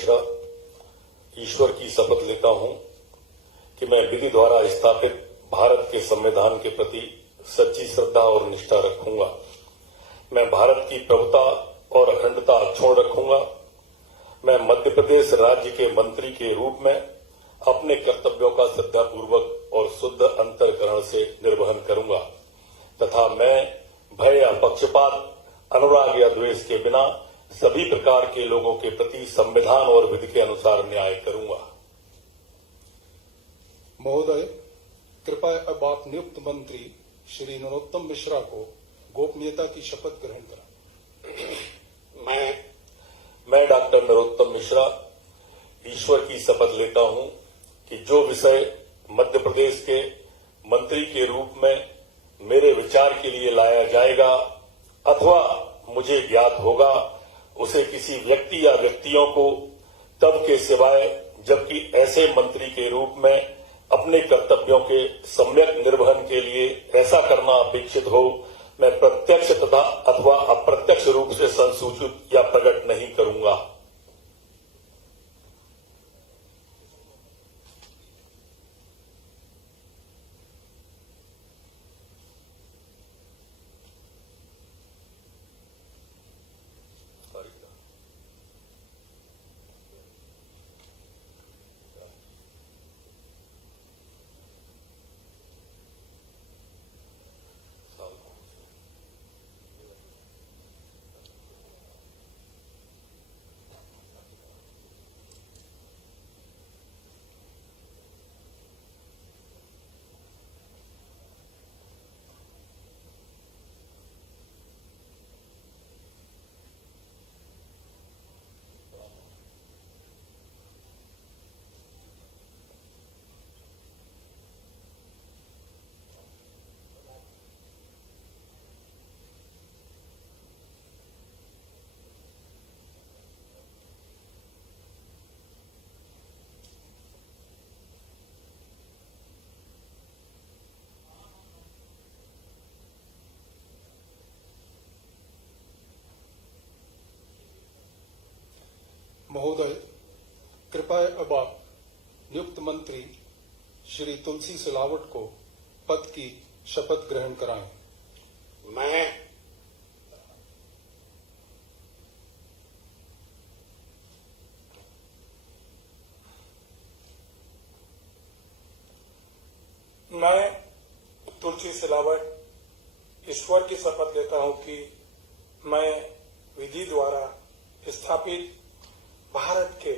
मिश्रा ईश्वर की शपथ लेता हूं कि मैं विधि द्वारा स्थापित भारत के संविधान के प्रति सच्ची श्रद्धा और निष्ठा रखूंगा। मैं भारत की प्रभुता और अखंडता अक्षुण्ण रखूंगा। मैं मध्य प्रदेश राज्य के मंत्री के रूप में अपने कर्तव्यों का श्रद्धापूर्वक और शुद्ध अंतःकरण से निर्वहन करूंगा तथा मैं भय या पक्षपात, अनुराग या द्वेष के बिना सभी प्रकार के लोगों के प्रति संविधान और विधि के अनुसार न्याय करूंगा। महोदय, कृपया अब आप नियुक्त मंत्री श्री नरोत्तम मिश्रा को गोपनीयता की शपथ ग्रहण कराएं। मैं डॉक्टर नरोत्तम मिश्रा ईश्वर की शपथ लेता हूं कि जो विषय मध्य प्रदेश के मंत्री के रूप में मेरे विचार के लिए लाया जाएगा अथवा मुझे ज्ञात होगा, उसे किसी व्यक्ति या व्यक्तियों को तब के सिवाय जबकि ऐसे मंत्री के रूप में अपने कर्तव्यों के सम्यक निर्वहन के लिए ऐसा करना अपेक्षित हो, मैं प्रत्यक्ष तथा अथवा अप्रत्यक्ष रूप से संसूचित या प्रकट नहीं करूंगा। महोदय, कृपया अब आप नियुक्त मंत्री श्री तुलसी सिलावट को पद की शपथ ग्रहण कराएं। मैं तुलसी सिलावट ईश्वर की शपथ लेता हूं कि मैं विधि द्वारा स्थापित भारत के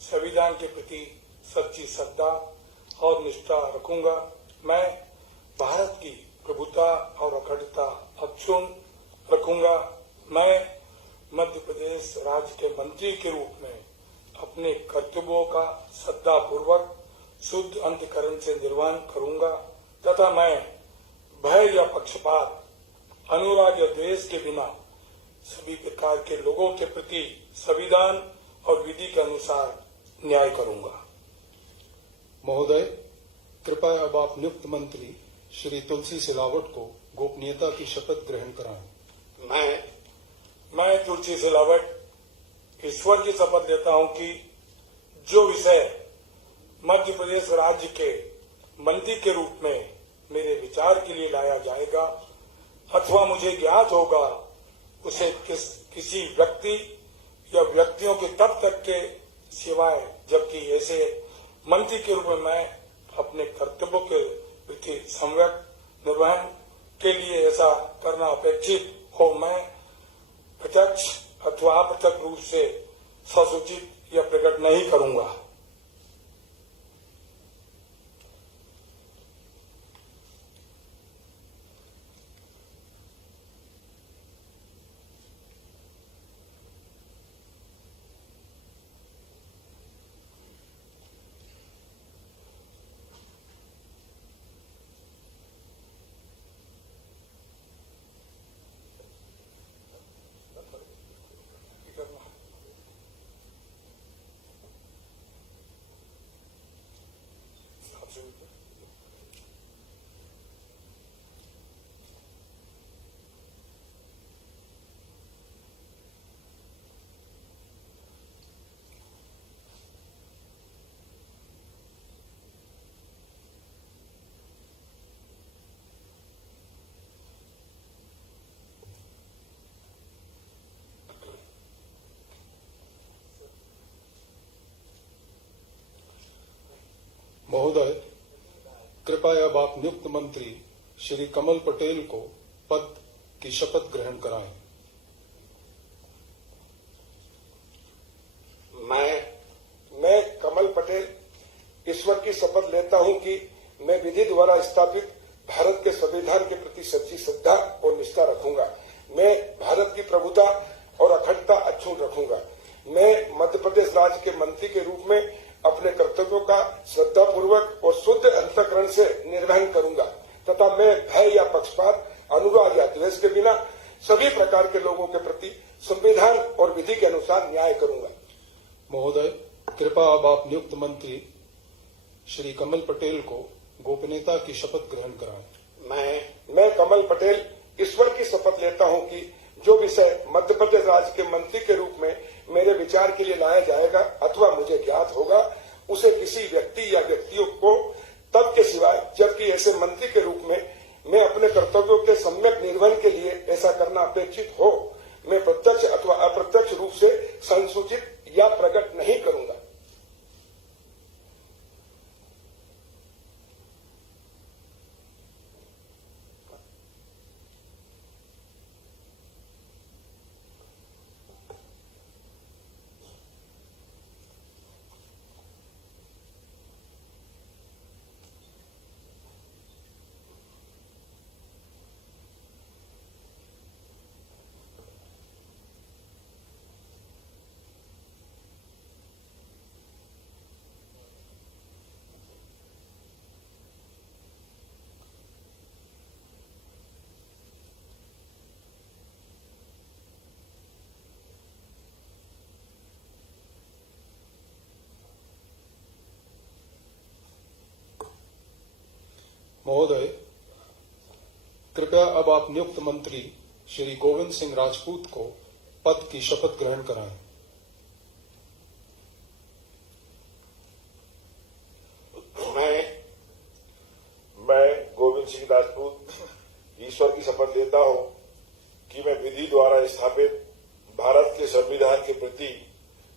संविधान के प्रति सच्ची श्रद्धा और निष्ठा रखूंगा। मैं भारत की प्रभुता और अखंडता अक्षुण्ण रखूंगा। मैं मध्य प्रदेश राज्य के मंत्री के रूप में अपने कर्तव्यों का श्रद्धापूर्वक शुद्ध अंतःकरण से निर्वहन करूंगा तथा मैं भय या पक्षपात, अनुराग या द्वेष के बिना सभी प्रकार के लोगों के प्रति संविधान और विधि के अनुसार न्याय करूंगा। महोदय, कृपया अब आप नियुक्त मंत्री श्री तुलसी सिलावट को गोपनीयता की शपथ ग्रहण कराएं। मैं तुलसी सिलावट ईश्वर की शपथ लेता हूं कि जो विषय मध्य प्रदेश राज्य के मंत्री के रूप में मेरे विचार के लिए लाया जाएगा अथवा मुझे ज्ञात होगा, उसे किसी व्यक्ति या व्यक्तियों के तब तक के सिवाय जबकि ऐसे मंत्री के रूप में मैं अपने कर्तव्यों के प्रति सम्यक निर्वहन के लिए ऐसा करना अपेक्षित हो, मैं प्रत्यक्ष अथवा अप्रत्यक्ष रूप से ससूचित या प्रकट नहीं करूंगा। महोदय, कृपया अब आप नियुक्त मंत्री श्री कमल पटेल को पद की शपथ ग्रहण कराएं। मैं कमल पटेल ईश्वर की शपथ लेता हूं कि मैं विधि द्वारा स्थापित भारत के संविधान के प्रति सच्ची श्रद्धा और निष्ठा रखूंगा। मैं भारत की प्रभुता और अखंडता अक्षुण्ण रखूंगा। मैं मध्य प्रदेश राज्य के मंत्री के रूप में अपने कर्तव्यों का श्रद्धापूर्वक और शुद्ध अंतःकरण से निर्वहन करूंगा तथा मैं भय या पक्षपात, अनुराग या द्वेष के बिना सभी प्रकार के लोगों के प्रति संविधान और विधि के अनुसार न्याय करूंगा। महोदय, कृपया अब आप नियुक्त मंत्री श्री कमल पटेल को गोपनीयता की शपथ ग्रहण कराएं। मैं कमल पटेल ईश्वर की शपथ लेता हूं कि जो विषय मध्य प्रदेश राज्य के मंत्री के रूप में मेरे विचार के लिए लाया जाएगा अथवा मुझे ज्ञात होगा, उसे किसी व्यक्ति या व्यक्तियों को तब के सिवाय जबकि ऐसे मंत्री के रूप में मैं अपने कर्तव्यों के सम्यक निर्वहन के लिए ऐसा करना अपेक्षित हो, मैं प्रत्यक्ष अथवा अप्रत्यक्ष रूप से संसूचित या प्रकट नहीं करूंगा। महोदय, कृपया अब आप नियुक्त मंत्री श्री गोविंद सिंह राजपूत को पद की शपथ ग्रहण कराएं। मैं गोविंद सिंह राजपूत ईश्वर की शपथ लेता हूं कि मैं विधि द्वारा स्थापित भारत के संविधान के प्रति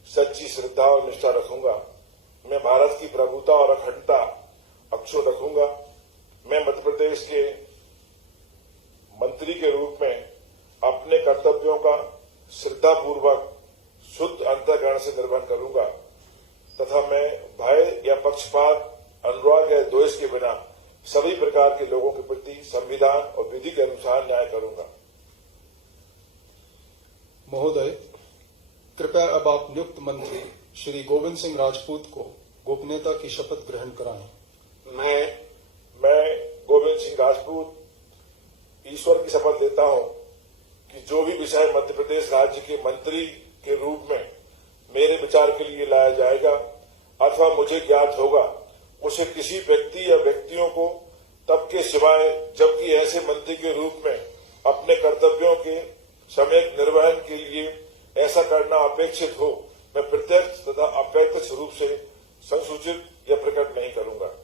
सच्ची श्रद्धा और निष्ठा रखूंगा। मैं भारत की प्रभुता और अखंडता अक्षुण्ण रखूंगा। मैं मध्य प्रदेश के मंत्री के रूप में अपने कर्तव्यों का श्रद्धापूर्वक शुद्ध अंतःकरण से निर्वहन करूंगा तथा मैं भय या पक्षपात, अनुराग या द्वेष के बिना सभी प्रकार के लोगों के प्रति संविधान और विधि के अनुसार न्याय करूंगा। महोदय, कृपया अब आप नियुक्त मंत्री श्री गोविंद सिंह राजपूत को गोपनीयता की शपथ ग्रहण कराएं। मैं गोविंद सिंह राजपूत ईश्वर की शपथ लेता हूं कि जो भी विषय मध्य प्रदेश राज्य के मंत्री के रूप में मेरे विचार के लिए लाया जाएगा अथवा मुझे ज्ञात होगा, उसे किसी व्यक्ति या व्यक्तियों को तब के सिवाय जबकि ऐसे मंत्री के रूप में अपने कर्तव्यों के सम्यक निर्वहन के लिए ऐसा करना अपेक्षित हो, मैं प्रत्यक्ष तथा अप्रत्यक्ष रूप से संसूचित या प्रकट नहीं करूंगा।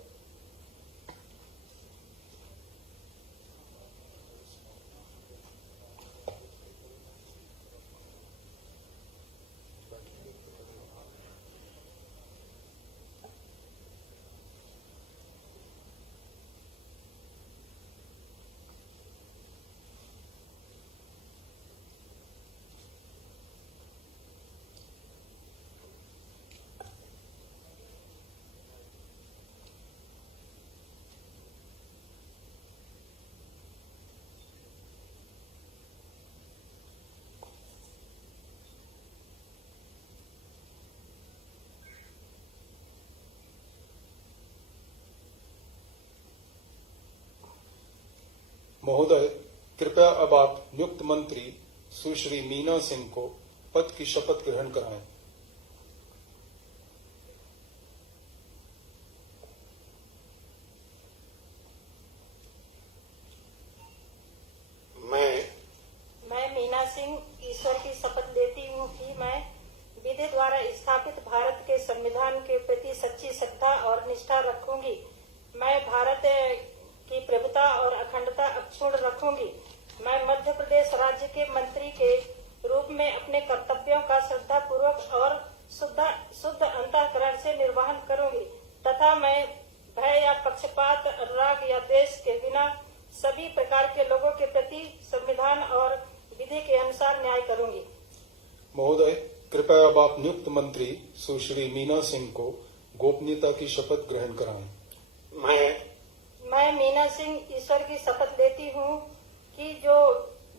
महोदय, कृपया अब आप नियुक्त मंत्री सुश्री मीना सिंह को पद की शपथ ग्रहण कराएं। मैं मीना सिंह ईश्वर की शपथ लेती हूँ कि मैं विधि द्वारा स्थापित भारत के संविधान के प्रति सच्ची श्रद्धा और निष्ठा रखूंगी। मैं भारत की प्रभुता और अखंडता अक्षुण्ण रखूंगी। मैं मध्य प्रदेश राज्य के मंत्री के रूप में अपने कर्तव्यों का श्रद्धापूर्वक और शुद्ध अंतःकरण से निर्वहन करूंगी तथा मैं या पक्षपात, अनुराग या द्वेष के बिना सभी प्रकार के लोगों के प्रति संविधान और विधि के अनुसार न्याय करूंगी। महोदय, कृपया अब आप नियुक्त मंत्री सुश्री मीना सिंह को गोपनीयता की शपथ ग्रहण कराएं। मैं मीना सिंह ईश्वर की शपथ लेती हूँ कि जो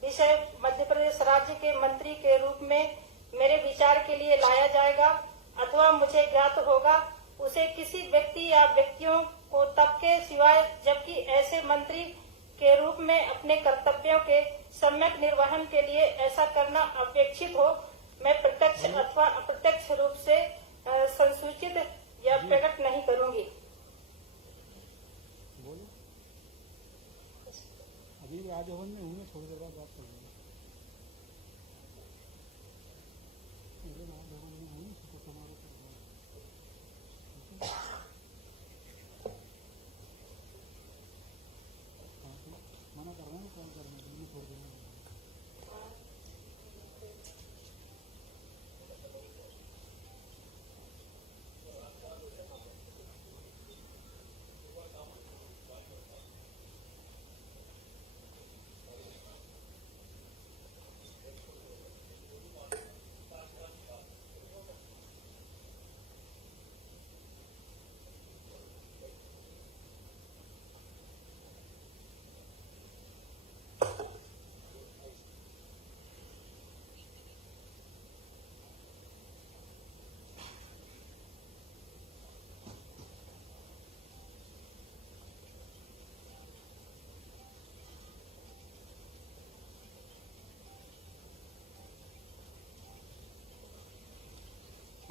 विषय मध्य प्रदेश राज्य के मंत्री के रूप में मेरे विचार के लिए लाया जाएगा अथवा मुझे ज्ञात होगा, उसे किसी व्यक्ति या व्यक्तियों को तब के सिवाय जबकि ऐसे मंत्री के रूप में अपने कर्तव्यों के सम्यक निर्वहन के लिए ऐसा करना अपेक्षित हो, मैं प्रत्यक्ष अथवा अप्रत्यक्ष रूप से संसूचित या प्रकट नहीं करूंगी। अभी राजभवन में हूँ, थोड़ी देर बाद बात करूंगा। राजभवन में हूँ, तो समारोह मना कर रहा हूँ कॉल करने के लिए, थोड़ी देर में।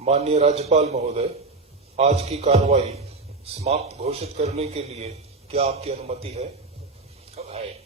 माननीय राज्यपाल महोदय, आज की कार्रवाई समाप्त घोषित करने के लिए क्या आपकी अनुमति है? है।